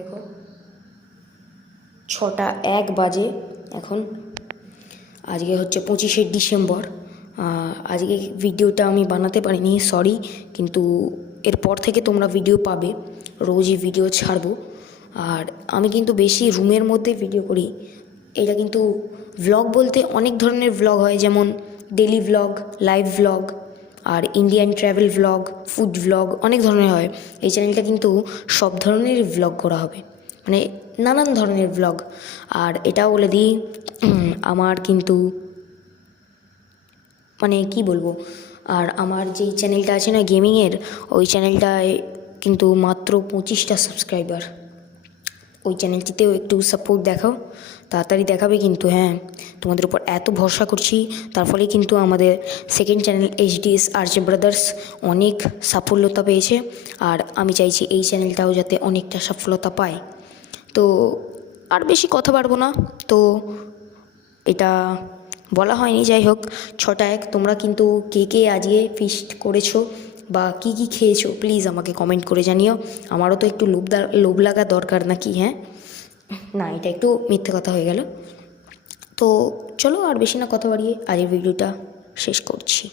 দেখো 6:01 বাজে এখন। আজকে হচ্ছে 25শে ডিসেম্বর। আজকে ভিডিওটা আমি বানাতে পারিনি, সরি, কিন্তু এরপর থেকে তোমরা ভিডিও পাবে, রোজই ভিডিও ছাড়বো। আর আমি কিন্তু বেশি রুমের মধ্যে ভিডিও করি। এটা কিন্তু ভ্লগ বলতে অনেক ধরনের ভ্লগ হয়, যেমন ডেলি ভ্লগ, লাইভ ভ্লগ, আর Indian travel vlog, food vlog, অনেক ধরনের হয়। এই চ্যানেলটা কিন্তু সব ধরনেরই ভ্লগ করা হবে, মানে নানান ধরনের ভ্লগ। আর এটাও বলে দিই, আমার কিন্তু মানে কি বলবো, আর আমার যেই চ্যানেলটা আছে না গেমিংয়ের, ওই চ্যানেলটায় কিন্তু মাত্র 25টা সাবস্ক্রাইবার। ওই চ্যানেলটিতেও একটু সাপোর্ট দেখাও, তাড়াতাড়ি দেখাবে কিন্তু। হ্যাঁ, তোমাদের উপর এত ভরসা করছি, তার ফলে কিন্তু আমাদের second channel HDS RJ brothers অনেক সাফল্যতা পেয়েছে। আর আমি চাইছি এই চ্যানেলটাও যাতে অনেকটা সফলতা পায়। তো আর বেশি কথা বাড়বো না, তো এটা বলা হয়নি, যাই হোক 6:01। তোমরা কিন্তু কে কে আজকে ফিস্ট করেছো বা কী কী খেয়েছো প্লিজ আমাকে কমেন্ট করে জানিও। আমারও তো একটু লোভ লাগা দরকার নাকি? হ্যাঁ, না, এটা একটু মিথ্যে কথা হয়ে গেল। তো চলো আর বেশি না কথা বাড়িয়ে আজকের ভিডিওটা শেষ করছি।